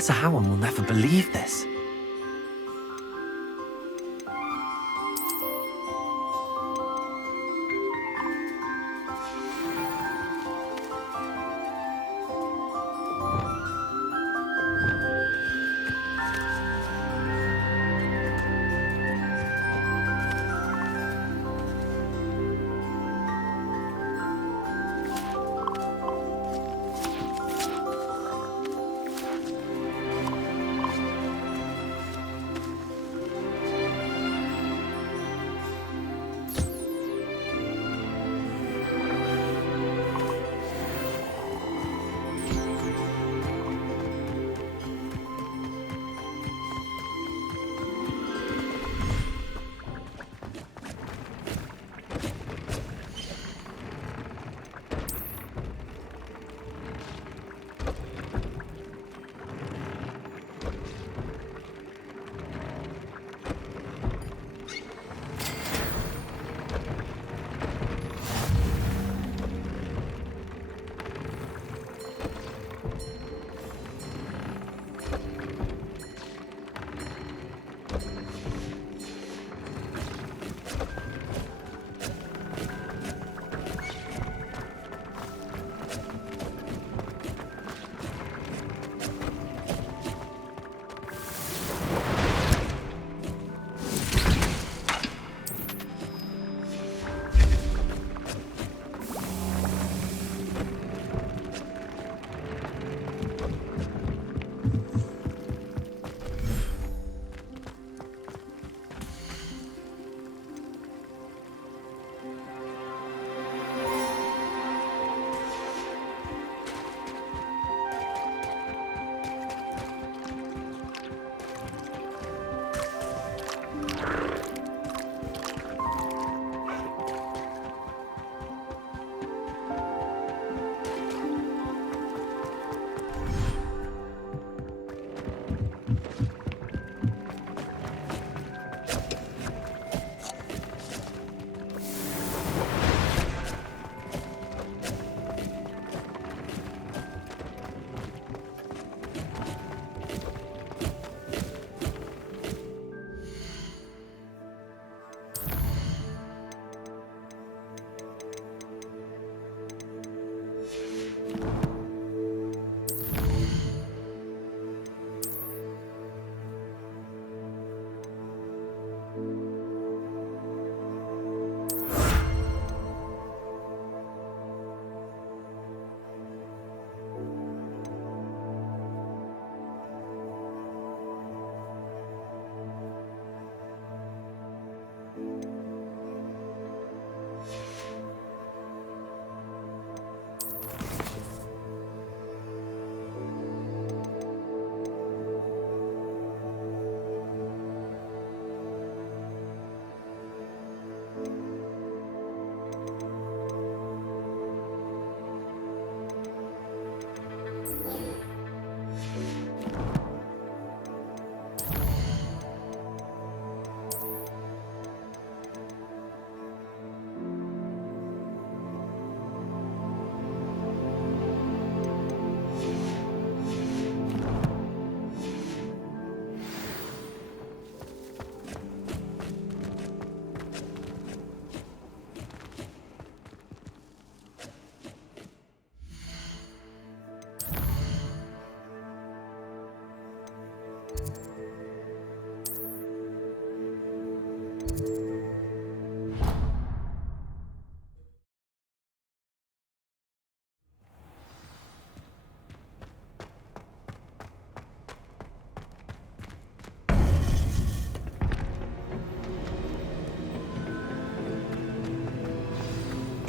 Professor Howard will never believe this.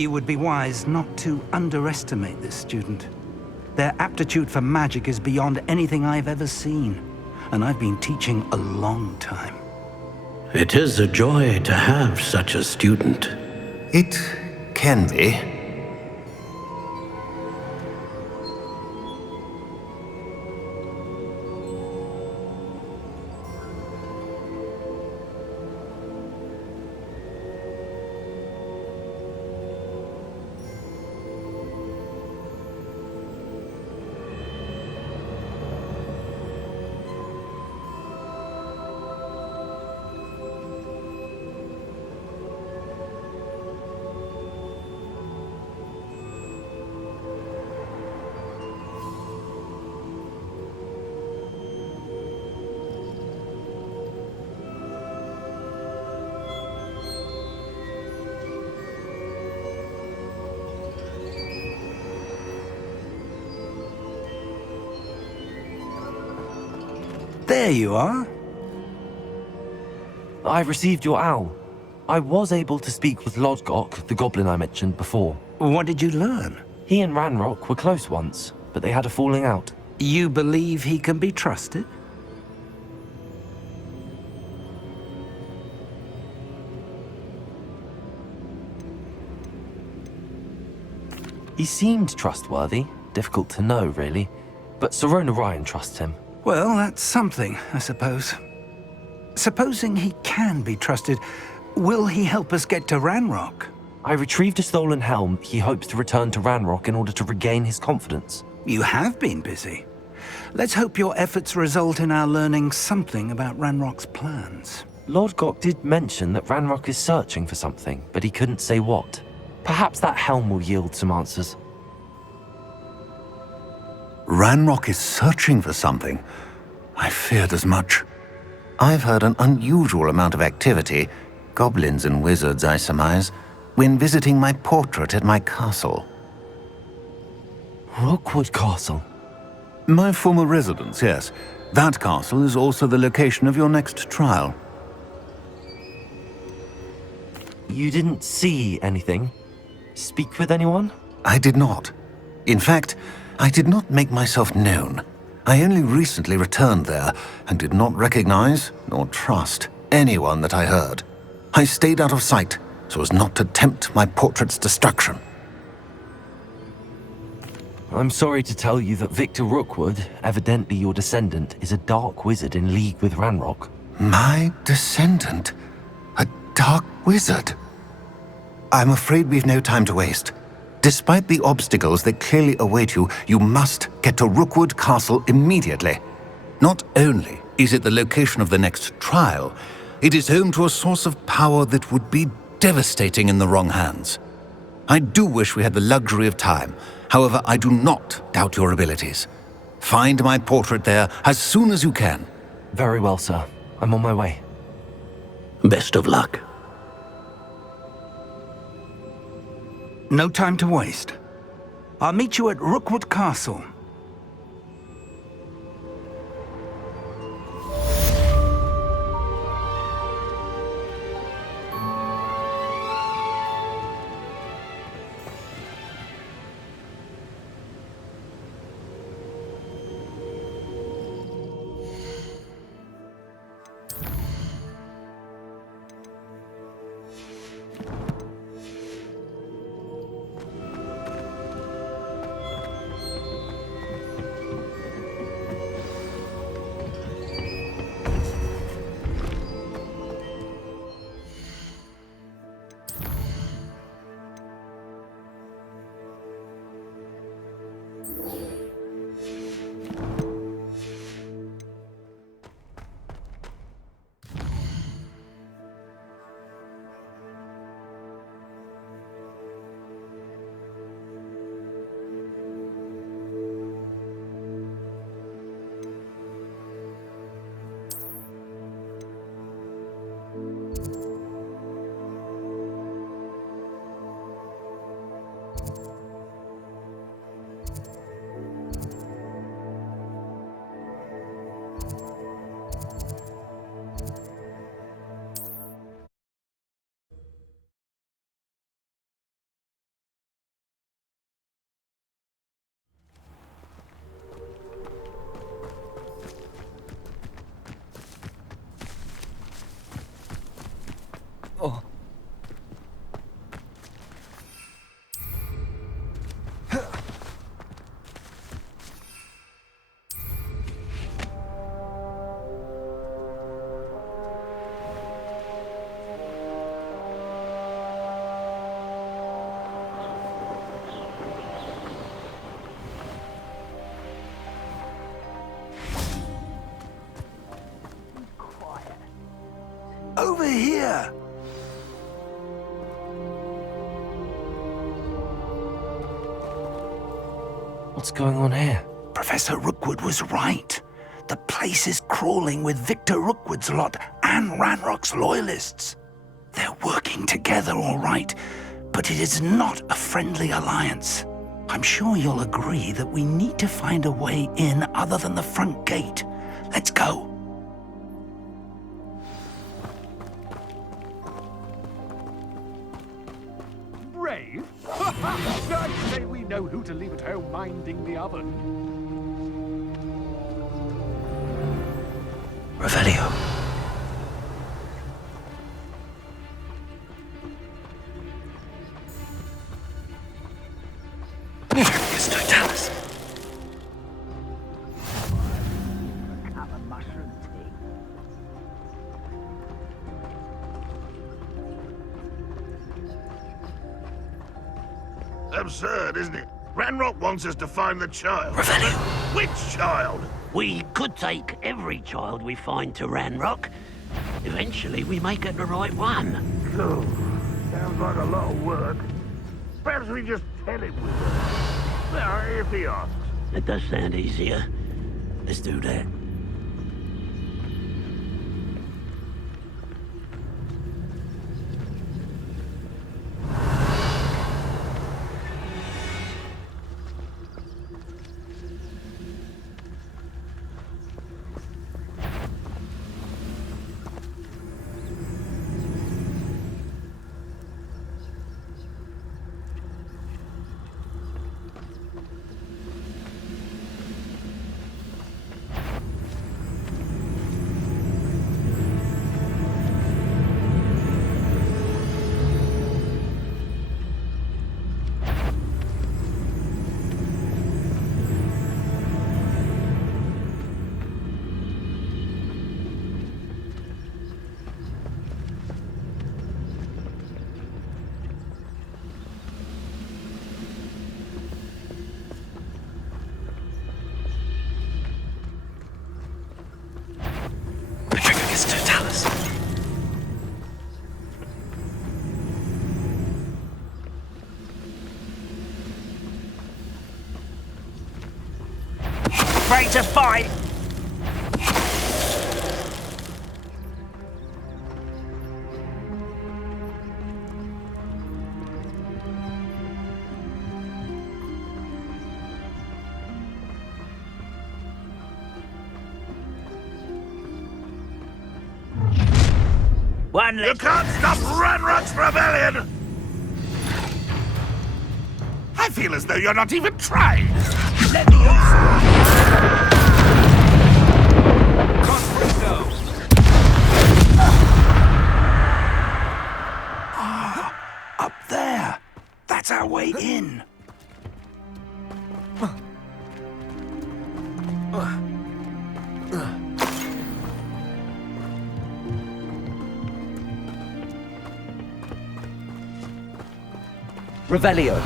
You would be wise not to underestimate this student. Their aptitude for magic is beyond anything I've ever seen, and I've been teaching a long time. It is a joy to have such a student. It can be. There you are. I received your owl. I was able to speak with Lodgok, the goblin I mentioned before. What did you learn? He and Ranrock were close once, but they had a falling out. You believe he can be trusted? He seemed trustworthy. Difficult to know, really. But Sirona Ryan trusts him. Well, that's something, I suppose. Supposing he can be trusted, will he help us get to Ranrock? I retrieved a stolen helm. He hopes to return to Ranrock in order to regain his confidence. You have been busy. Let's hope your efforts result in our learning something about Ranrock's plans. Lodgok did mention that Ranrock is searching for something, but he couldn't say what. Perhaps that helm will yield some answers. Ranrock is searching for something. I feared as much. I've heard an unusual amount of activity, goblins and wizards, I surmise, when visiting my portrait at my castle. Rookwood Castle? My former residence, yes. That castle is also the location of your next trial. You didn't see anything? Speak with anyone? I did not. In fact, I did not make myself known. I only recently returned there and did not recognize nor trust anyone that I heard. I stayed out of sight so as not to tempt my portrait's destruction. I'm sorry to tell you that Victor Rookwood, evidently your descendant, is a dark wizard in league with Ranrock. My descendant? A dark wizard? I'm afraid we've no time to waste. Despite the obstacles that clearly await you, you must get to Rookwood Castle immediately. Not only is it the location of the next trial, it is home to a source of power that would be devastating in the wrong hands. I do wish we had the luxury of time. However, I do not doubt your abilities. Find my portrait there as soon as you can. Very well, sir. I'm on my way. Best of luck. No time to waste. I'll meet you at Rookwood Castle. Over here! What's going on here? Professor Rookwood was right. The place is crawling with Victor Rookwood's lot and Ranrock's loyalists. They're working together, all right, but it is not a friendly alliance. I'm sure you'll agree that we need to find a way in other than the front gate. Let's go. Brave? I'd say we know who to leave at home minding the oven. Revelio. Absurd, isn't it? Ranrock wants us to find the child. Revelio. Which child? We could take every child we find to Ranrock. Eventually, we may get the right one. Oh, sounds like a lot of work. Perhaps we just tell him we will. Well, if he asks. It does sound easier. Let's do that. Yes, Totalis. Ready to fight! One You left. can't stop Ranrock's rebellion! I feel as though you're not even trying! Let me loose. Up there. That's our way in. Revelio.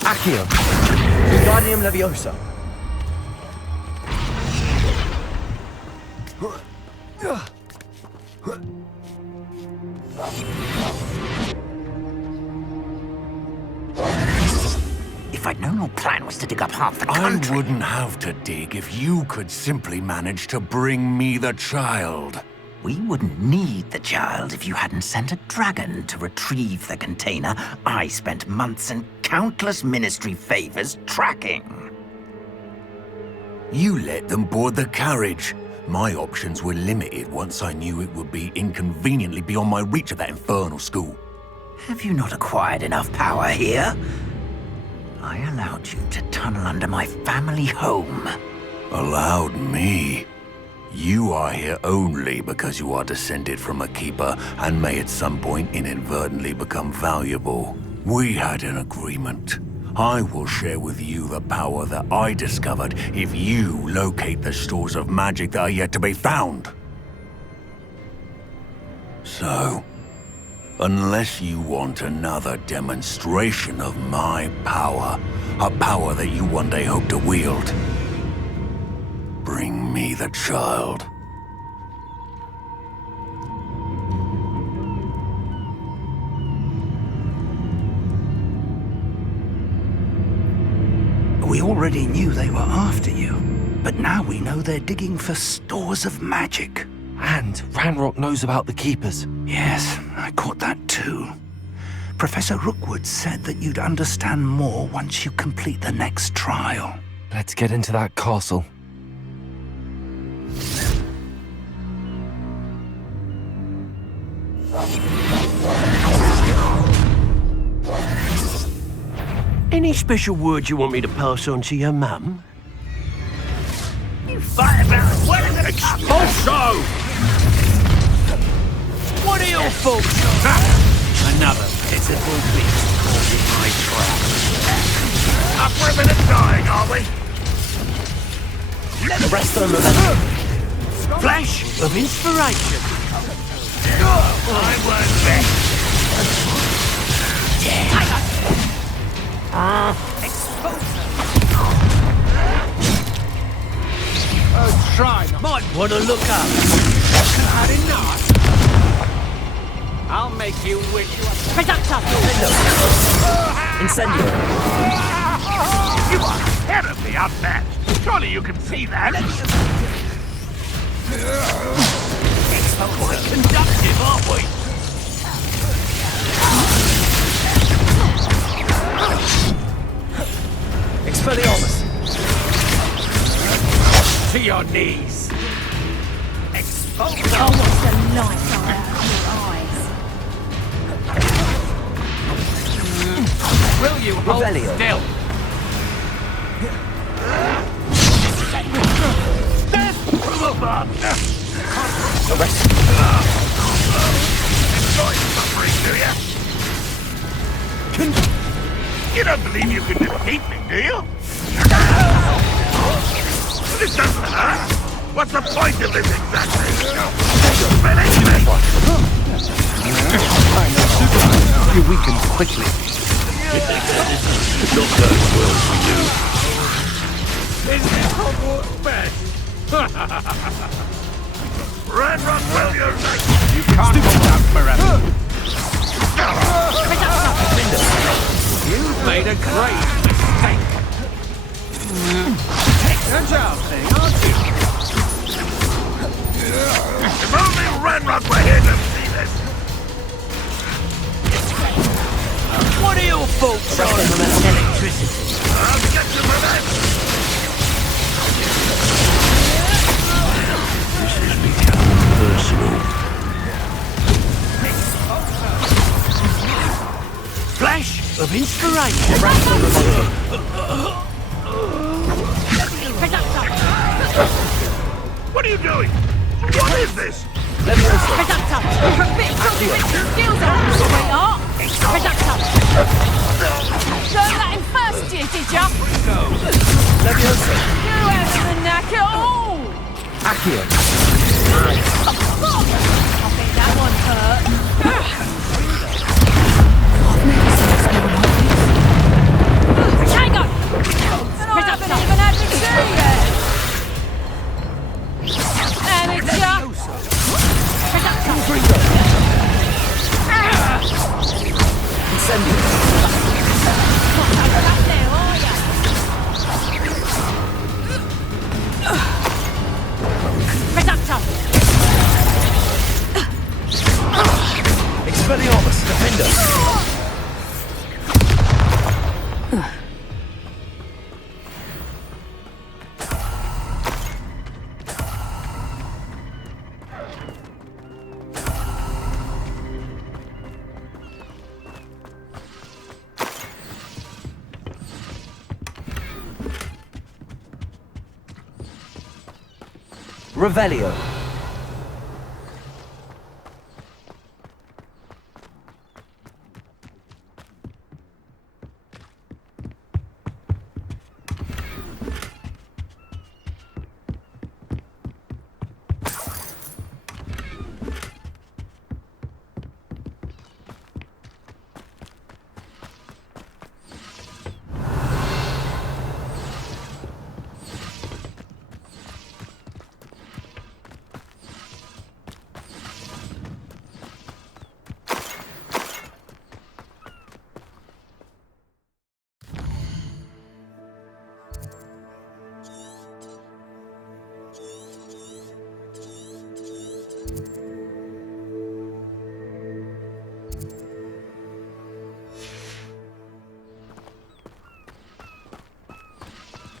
Accio. Wingardium Leviosa. If I'd known your plan was to dig up half the I country... wouldn't have to dig if you could simply manage to bring me the child. We wouldn't need the child if you hadn't sent a dragon to retrieve the container I spent months and countless ministry favors tracking. You let them board the carriage. My options were limited once I knew it would be inconveniently beyond my reach of that infernal school. Have you not acquired enough power here? I allowed you to tunnel under my family home. Allowed me? You are here only because you are descended from a keeper and may at some point inadvertently become valuable. We had an agreement. I will share with you the power that I discovered if you locate the stores of magic that are yet to be found. So, unless you want another demonstration of my power, a power that you one day hope to wield, bring me the child. We already knew they were after you, but now we know they're digging for stores of magic. And Ranrock knows about the Keepers. Yes, I caught that too. Professor Rookwood said that you'd understand more once you complete the next trial. Let's get into that castle. Any special words you want me to pass on to your mum? You fight about what is it? Also! What are your thoughts? Another pitiful beast caught in my trap. Up for a minute dying, are we? The rest of them are Flash of inspiration. I won't bet. Try not. Might want to look up. Had enough. I'll make you wish you were... Incendio. You are terribly unmatched. Surely you can see that. Quite conductive, aren't we? Expelliarmus. To your knees. Oh, what's the light are out of your eyes? Will you hold Revelio. still? Enjoy suffering, do you? You don't believe you can defeat me, do you? This doesn't hurt. What's the point of this exactly? Finish me! You weaken quickly. Not going well for you. Is this Hogwarts best? Ranrock will your life! You can't hold out forever. You've made a great mistake. Good job, thing, aren't you? If only Ranrock were here to see this. What are your thoughts on electricity? I'll get you for that. This has become personal. Flash of inspiration. What are you doing? What is this? Conductor! Skills out, sweetheart! Conductor! Learn that in first year, did ya? You haven't the knack at all! Accio. I think that one hurt. Tango! And I haven't even had the tea yet! Amateur! Expelliarmus, defender. Revelio.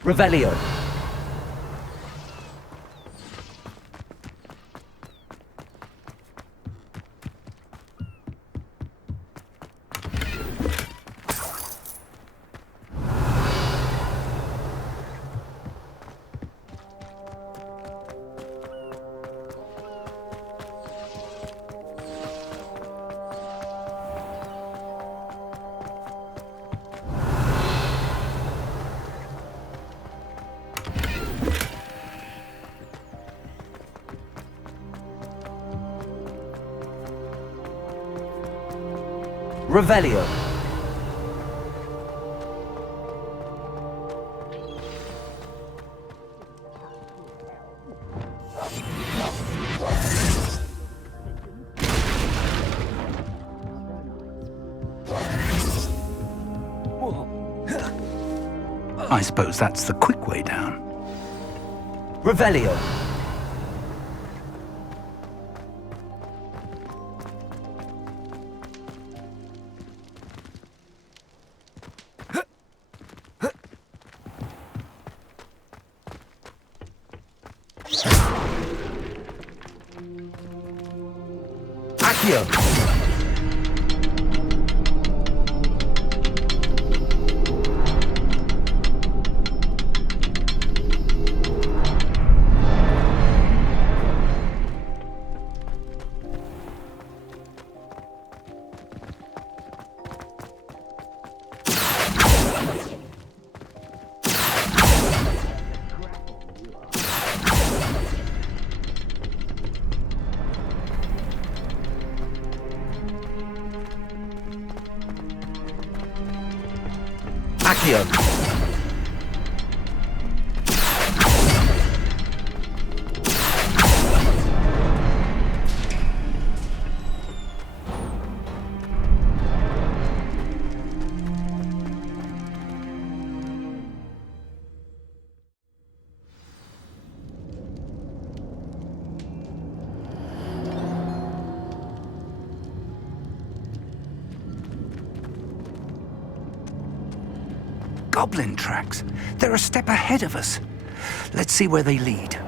Revelio. Revelio. I suppose that's the quick way down. Revelio. Accio. Accio. Goblin tracks. They're a step ahead of us. Let's see where they lead.